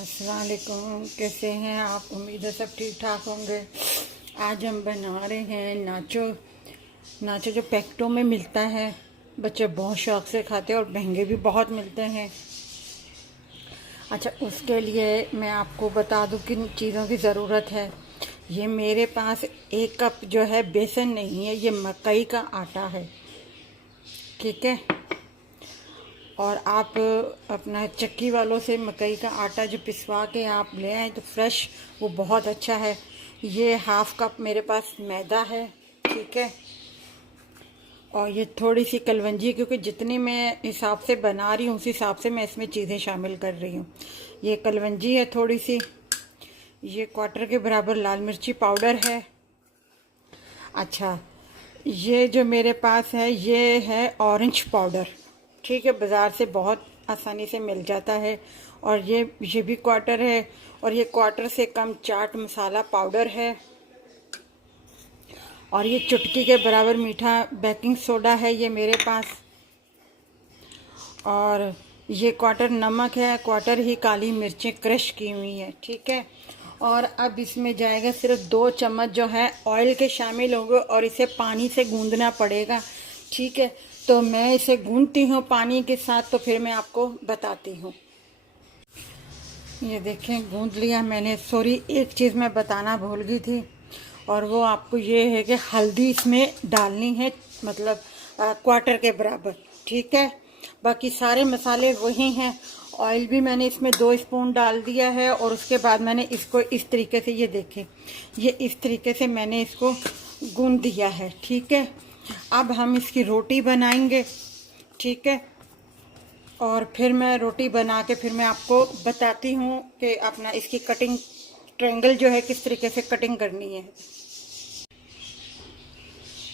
अस्सलाम वालेकुम। कैसे हैं आप? उम्मीद है सब ठीक ठाक होंगे। आज हम बना रहे हैं नाचो। नाचो जो पैकेटों में मिलता है, बच्चे बहुत शौक से खाते हैं और महंगे भी बहुत मिलते हैं। अच्छा, उसके लिए मैं आपको बता दूं किन चीज़ों की ज़रूरत है। ये मेरे पास 1 कप जो है बेसन नहीं है, ये मकई का आटा है। ठीक है। और आप अपना चक्की वालों से मकई का आटा जो पिसवा के आप ले आए तो फ्रेश, वो बहुत अच्छा है। ये 1/2 कप मेरे पास मैदा है। ठीक है। और ये थोड़ी सी कलवंजी, क्योंकि जितनी मैं हिसाब से बना रही हूँ उस हिसाब से मैं इसमें चीज़ें शामिल कर रही हूँ। ये कलवंजी है थोड़ी सी। ये 1/4 के बराबर लाल मिर्ची पाउडर है। अच्छा, ये जो मेरे पास है ये है ऑरेंज पाउडर। ठीक है, बाज़ार से बहुत आसानी से मिल जाता है। और ये भी 1/4 है। और ये 1/4 से कम चाट मसाला पाउडर है। और ये चुटकी के बराबर मीठा बेकिंग सोडा है ये मेरे पास। और ये 1/4 नमक है, 1/4 ही काली मिर्चें क्रश की हुई है। ठीक है। और अब इसमें जाएगा सिर्फ 2 चम्मच जो है ऑयल के शामिल होंगे और इसे पानी से गूंदना पड़ेगा। ठीक है। तो मैं इसे गूंदती हूँ पानी के साथ, तो फिर मैं आपको बताती हूँ। ये देखें, गूंद लिया मैंने। सॉरी, एक चीज़ मैं बताना भूल गई थी, और वो आपको ये है कि हल्दी इसमें डालनी है, मतलब 1/4 के बराबर। ठीक है। बाकी सारे मसाले वही हैं। ऑयल भी मैंने इसमें 2 स्पून डाल दिया है। और उसके बाद मैंने इसको इस तरीके से, ये देखें, ये इस तरीके से मैंने इसको गूंद दिया है। ठीक है। अब हम इसकी रोटी बनाएंगे। ठीक है। और फिर मैं रोटी बना के फिर मैं आपको बताती हूँ कि अपना इसकी कटिंग, ट्रायंगल जो है किस तरीके से कटिंग करनी है।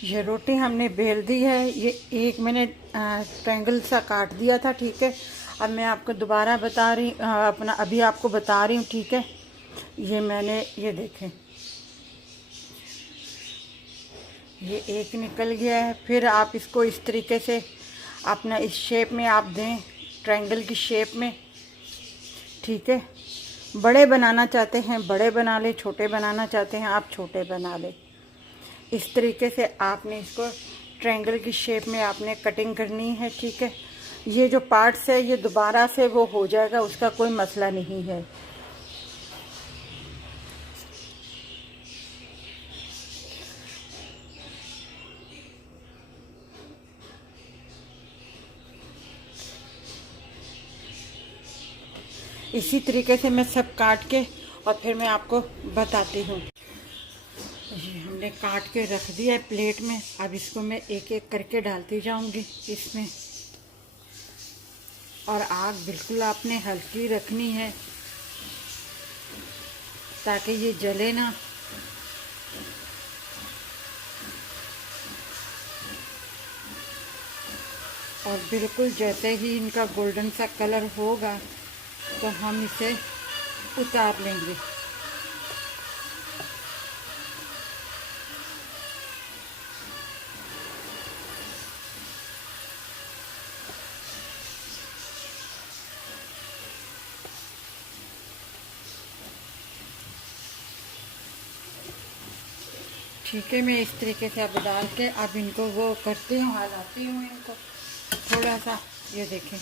ये रोटी हमने बेल दी है। ये एक मैंने ट्रायंगल सा काट दिया था। ठीक है। अब मैं आपको दोबारा बता रही, अपना अभी आपको बता रही हूँ। ठीक है। ये मैंने, ये देखें, ये एक निकल गया है। फिर आप इसको इस तरीके से अपना इस शेप में आप दें, ट्रायंगल की शेप में। ठीक है। बड़े बनाना चाहते हैं बड़े बना ले, छोटे बनाना चाहते हैं आप छोटे बना ले। इस तरीके से आपने इसको ट्रायंगल की शेप में आपने कटिंग करनी है। ठीक है। ये जो पार्ट्स है ये दोबारा से वो हो जाएगा, उसका कोई मसला नहीं है। इसी तरीके से मैं सब काट के और फिर मैं आपको बताती हूँ। ये हमने काट के रख दिया है प्लेट में। अब इसको मैं एक एक करके डालती जाऊंगी इसमें। और आग बिल्कुल आपने हल्की रखनी है ताकि ये जले ना। और बिल्कुल जैसे ही इनका गोल्डन सा कलर होगा तो हम इसे उतार लेंगे। ठीक है, मैं इस तरीके से अब डाल के अब इनको वो करती हूँ, हिलाती हूँ इनको थोड़ा सा। ये देखें,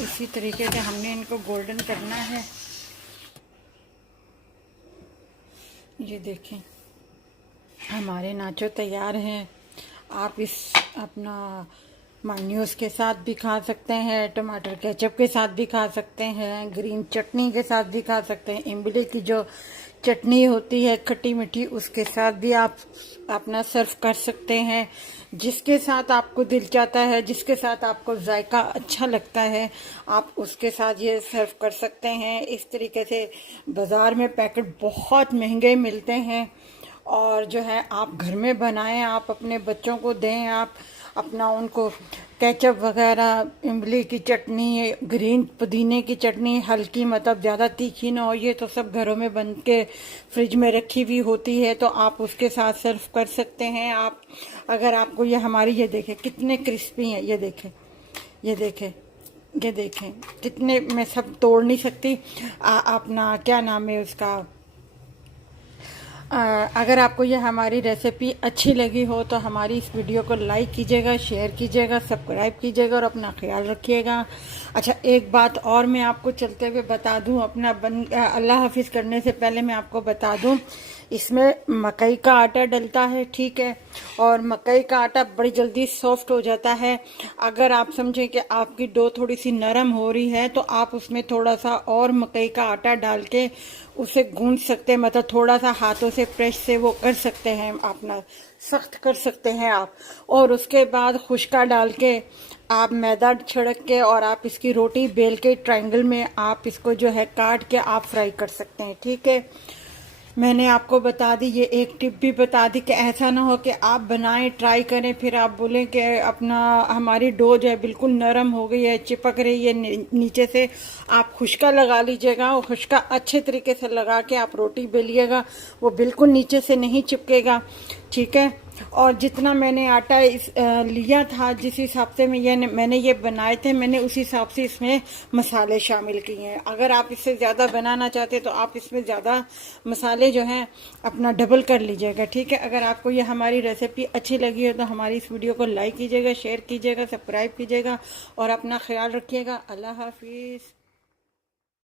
इसी तरीके से हमने इनको गोल्डन करना है। ये देखें, हमारे नाचो तैयार हैं। आप इस अपना मायोनीज के साथ भी खा सकते हैं, टमाटर केचप के साथ भी खा सकते हैं, ग्रीन चटनी के साथ भी खा सकते हैं। इमली की जो चटनी होती है खट्टी मीठी, उसके साथ भी आप अपना सर्व कर सकते हैं। जिसके साथ आपको दिल चाहता है, जिसके साथ आपको जायका अच्छा लगता है, आप उसके साथ ये सर्व कर सकते हैं। इस तरीके से बाज़ार में पैकेट बहुत महंगे मिलते हैं, और जो है आप घर में बनाएं, आप अपने बच्चों को दें, आप अपना उनको केचप वगैरह, इमली की चटनी, ग्रीन पुदीने की चटनी, हल्की मतलब ज़्यादा तीखी ना हो, ये तो सब घरों में बन के फ्रिज में रखी हुई होती है, तो आप उसके साथ सर्व कर सकते हैं। आप अगर आपको ये हमारी, ये देखें कितने क्रिस्पी हैं, ये देखें, ये देखें, ये देखें कितने, मैं सब तोड़ नहीं सकती। अपना क्या नाम है उसका, अगर आपको ये हमारी रेसिपी अच्छी लगी हो तो हमारी इस वीडियो को लाइक कीजिएगा, शेयर कीजिएगा, सब्सक्राइब कीजिएगा और अपना ख्याल रखिएगा। अच्छा, एक बात और मैं आपको चलते हुए बता दूं, अपना अल्लाह हाफिज़ करने से पहले मैं आपको बता दूं, इसमें मकई का आटा डलता है, ठीक है, और मकई का आटा बड़ी जल्दी सॉफ्ट हो जाता है। अगर आप समझें कि आपकी डो थोड़ी सी नरम हो रही है तो आप उसमें थोड़ा सा और मकई का आटा डाल के उसे गूंद सकते हैं, मतलब थोड़ा सा हाथों से प्रेस से वो कर सकते हैं, अपना सख्त कर सकते हैं आप। और उसके बाद खुश्का डाल के आप मैदा छिड़क के और आप इसकी रोटी बेल के ट्रायंगल में आप इसको जो है काट के आप फ्राई कर सकते हैं, ठीक है। मैंने आपको बता दी, ये एक टिप भी बता दी कि ऐसा ना हो कि आप बनाएं, ट्राई करें, फिर आप बोलें कि अपना हमारी डो जो है बिल्कुल नरम हो गई है, चिपक रही है नीचे से। आप खुश्का लगा लीजिएगा, और खुश्का अच्छे तरीके से लगा के आप रोटी बेलिएगा, वो बिल्कुल नीचे से नहीं चिपकेगा, ठीक है। और जितना मैंने आटा लिया था, जिस हिसाब से मैंने ये बनाए थे, मैंने उसी हिसाब से इसमें मसाले शामिल किए हैं। अगर आप इससे ज़्यादा बनाना चाहते हैं तो आप इसमें ज़्यादा मसाले जो हैं अपना डबल कर लीजिएगा, ठीक है। अगर आपको ये हमारी रेसिपी अच्छी लगी हो तो हमारी इस वीडियो को लाइक कीजिएगा, शेयर कीजिएगा, सब्सक्राइब कीजिएगा और अपना ख्याल रखिएगा। अल्लाह हाफिज़।